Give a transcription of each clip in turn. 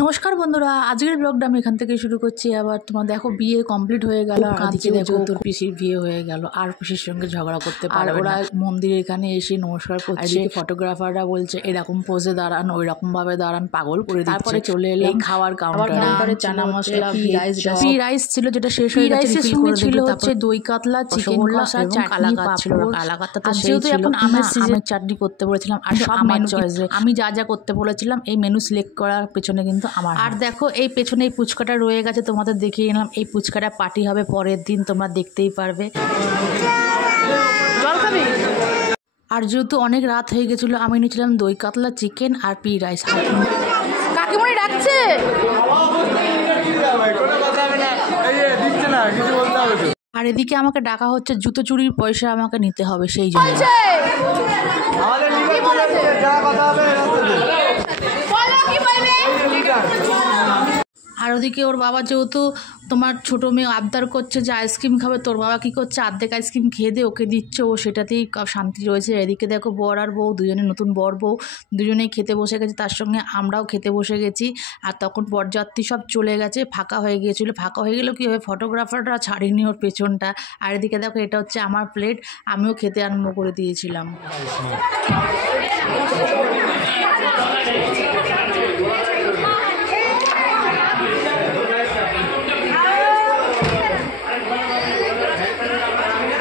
নমস্কার বন্ধুরা, আজকের ব্লগটা আমি এখান থেকে শুরু করছি। আবার তোমার দেখো বিয়ে কমপ্লিট হয়ে গেল, আজকে দেখো তোর পিসির বিয়ে হয়ে গেল, আর পিসির সঙ্গে ঝগড়া করতে পারে ওরা। মন্দিরে এখানে এসে নমস্কার করছে, ফটোগ্রাফাররা বলছে এরকম পোজে দাঁড়ান, ওই রকম ভাবে দাঁড়ান, পাগল করে দিচ্ছে। তারপরে চলে এলাম খাওয়ার কাউন্টারে। চানা মশলা, পি রাইস ছিল যেটা শেষ হয়ে গেছে, রাইসের সঙ্গে ছিল হচ্ছে দই কাতলা, চিকেন কষা, চাটনি, পাঁপড়, কালাকাতা। তো যেহেতু এখন আমের সিজনে চাটনি করতে বলেছিলাম, আর সব মেনু চয়েসে আমি যা যা করতে বলেছিলাম এই মেনু সিলেক্ট করার পেছনে কিন্তু আমার। আর দেখো এই পেছনে এই পুচকাটা রয়ে গেছে, তোমাদের দেখিয়ে নিলাম। এই পুচকাটা পার্টি হবে পরের দিন, তোমরা দেখতেই পারবে। জল খাবি? আর যেহেতু অনেক রাত হয়ে গেছিল, আমি নিয়েছিলাম দই কাতলা, চিকেন আর পি রাইস। কাকিমণি ডাকছে। আর এদিকে আমাকে ডাকা হচ্ছে, জুতো চুরির পয়সা আমাকে নিতে হবে, সেই জন্য। আর ওদিকে ওর বাবা যেহেতু তোমার ছোটো মেয়ে আবদার করছে যে আইসক্রিম খাবে, তোর বাবা কী করছে, অর্ধেক আইসক্রিম খেয়ে দিয়ে ওকে দিচ্ছে, ও সেটাতেই শান্তি রয়েছে। এদিকে দেখো বর আর বউ দুজনে, নতুন বর বউ দুজনেই খেতে বসে গেছে, তার সঙ্গে আমরাও খেতে বসে গেছি। আর তখন বরযাত্রী সব চলে গেছে, ফাঁকা হয়ে গিয়েছিলো। ফাঁকা হয়ে গেলেও কী হবে, ফটোগ্রাফাররা ছাড়েনি ওর পেছনটা। আর এদিকে দেখো এটা হচ্ছে আমার প্লেট, আমিও খেতে আরম্ভ করে দিয়েছিলাম।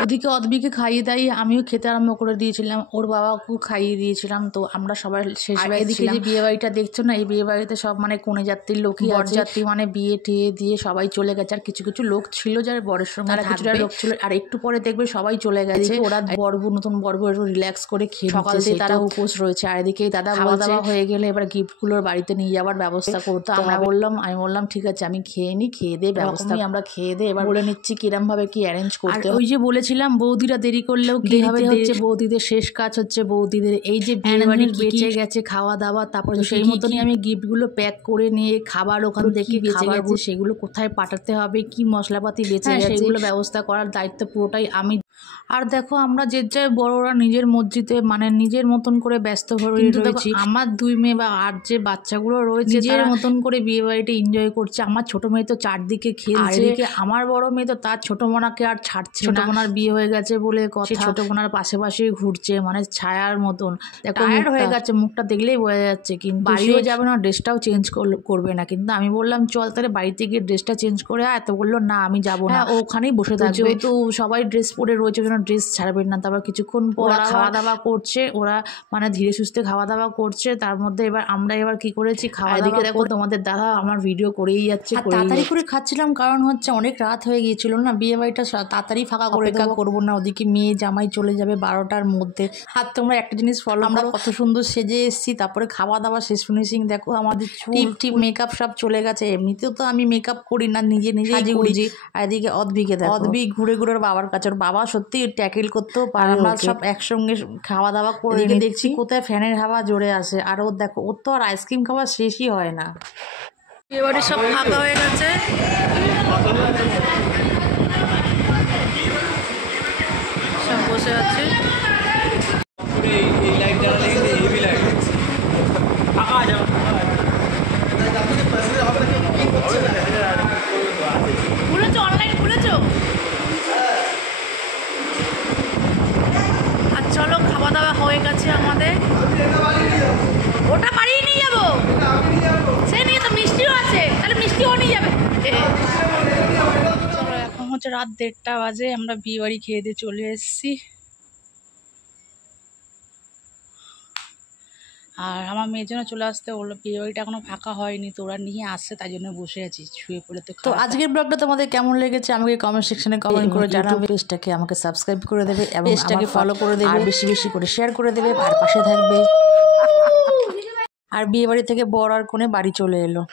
ওদিকে অদ্বিকে খাইয়ে দাইয়ে আমিও খেতে আরম্ভ করে দিয়েছিলাম, ওর বাবাকেও খাইয়ে দিয়েছিলাম। তো আমরা সবাই শেষ। এদিকে যে বিয়ে বাড়িটা দেখছো না, এই বিয়ে বাড়িতে সব মানে কনে যাত্রীর লোকই, বরযাত্রী মানে বিয়ে টিয়ে দিয়ে সবাই চলে গেছে। আর কিছু কিছু লোক ছিল যারা বরের সঙ্গে, কিছুটা লোক ছিল। আর একটু পরে দেখবে সবাই চলে গেছে। ওরা বরবু নতুন বরবু একটু রিল্যাক্স করে খেয়ে, সকাল থেকে তারা উপোস রয়েছে। আর এদিকে দাদা খাওয়া দাওয়া হয়ে গেলে এবার গিফটগুলোর বাড়িতে নিয়ে যাওয়ার ব্যবস্থা করতে আমি বললাম ঠিক আছে আমি খেয়ে নিই, খেয়ে দিয়ে ব্যবস্থা আমরা খেয়ে দিয়ে এবার বলে নিচ্ছি কিরম ভাবে কি অ্যারেঞ্জ করতে। ওই যে বলেছিলাম বৌদিরা দেরি করলেও কি হবে, হচ্ছে বৌদিদের শেষ কাজ হচ্ছে বৌদিদের এই যে বিয়ে বাড়ি বেঁচে গেছে খাওয়া দাওয়া। তারপরে সেই মতনই আমি গিফটগুলো প্যাক করে নিয়ে খাবার ওখান থেকে বেঁচে গেছে সেগুলো কোথায় পাঠাতে হবে, কি মশলাপাতি বেঁচে গেছে সেগুলো ব্যবস্থা করার দায়িত্ব পুরোটাই আমি। আর দেখো আমরা যে যাই বড়রা নিজের মসজিদে মানে নিজের মতন করে ব্যস্ত হয়ে রয়েছি। আমার দুই মেয়ে বা আর যে বাচ্চাগুলো রয়েছে নিজের মতন করে বিয়ে বাড়িটা এনজয় করছে। আমার ছোট মেয়ে তো চারদিকে খেলছে, আমার বড় মেয়ে তো তার ছোট বোনাকে আর ছাড়ছে না। ছোট বোনার বিয়ে হয়ে গেছে বলে কথা, ছোট বোনার পাশে পাশেই ঘুরছে, মানে ছায়ার মতন। টায়ার্ড হয়ে গেছে, মুখটা দেখলেই বোঝা যাচ্ছে। কিন্তু বাড়িও যাবে না, ড্রেসটাও চেঞ্জ করবে না। কিন্তু আমি বললাম চল তাহলে বাড়িতে গিয়ে ড্রেসটা চেঞ্জ করে আয়। তো বললো না আমি যাবো না, ওখানেই বসে থাকবে। যেহেতু সবাই ড্রেস পরে রয়েছে ড্রেস ছাড়বেন না। তারপর কিছুক্ষণ পর খাওয়া দাওয়া করছে, ওরা মানে ধীরে সুস্থে খাওয়া দাওয়া করছে। তার মধ্যে এবার আমরা এবার কি করেছি, খাওয়া দিকে দেখো তোমাদের দাদা আমার ভিডিও করেই যাচ্ছে। তাড়াতাড়ি করে খাচ্ছিলাম, কারণ হচ্ছে অনেক রাত হয়ে গিয়েছিল না, বিয়ে বাড়িটা তাড়াতাড়ি ফাঁকা করে করবো না, ওদিকে মেয়ে জামাই চলে যাবে 12টার মধ্যে। আর তোমরা একটা জিনিস ফলো, আমরা কত সুন্দর সেজে এসেছি। তারপরে খাওয়া দাওয়া শেষ, ফিনিশিং দেখো আমাদের টিপ মেকআপ সব চলে গেছে। এমনিতেও তো আমি মেকআপ করি না, নিজে করি। আর এদিকে অদ্বিকে দেখো, অদ্বিক ঘুরে ঘুরে বাবার কাছে, ওর বাবা সত্যি ট্যাকেল করতেও পারে। আমরা সব একসঙ্গে খাওয়া দাওয়া করে দেখছি কোথায় ফ্যানের হাওয়া জোরে আসে। আর ওর দেখো ওর তো আর আইসক্রিম খাওয়া শেষই হয় না। এবারে সব ফাঁকা হয়ে গেছে, সব বসে আছে। খুলেছো অনলাইন খুলেছো? আর চলো খাওয়া দাওয়া হয়ে গেছে আমাদের। ওটা বাড়িয়ে নিয়ে যাবো, সে নিয়ে তো মিষ্টিও আছে, তাহলে মিষ্টিও নিয়ে যাবে। চলো এখন হচ্ছে রাত 1:30 বাজে, আমরা বিয়ে বাড়ি খেয়ে দিয়ে চলে এসেছি। আর আমার মেয়ের জন্য চলে আসতে বললো, বিয়ে বাড়িটা এখনো ফাঁকা হয়নি, তো ওরা নিয়ে আসছে, তাই জন্য বসে আছি শুয়ে পড়ে। তো আজকের ব্লগটা তোমাদের কেমন লেগেছে আমাকে কমেন্ট সেকশনে কমেন্ট করে জানাবে। পেজটাকে আমাকে সাবস্ক্রাইব করে দেবে এবং পেজটাকে ফলো করে দেবে, আর বেশি বেশি করে শেয়ার করে দেবে, আর পাশে থাকবে। আর বিয়ে বাড়ি থেকে বর আর কনে বাড়ি চলে এলো।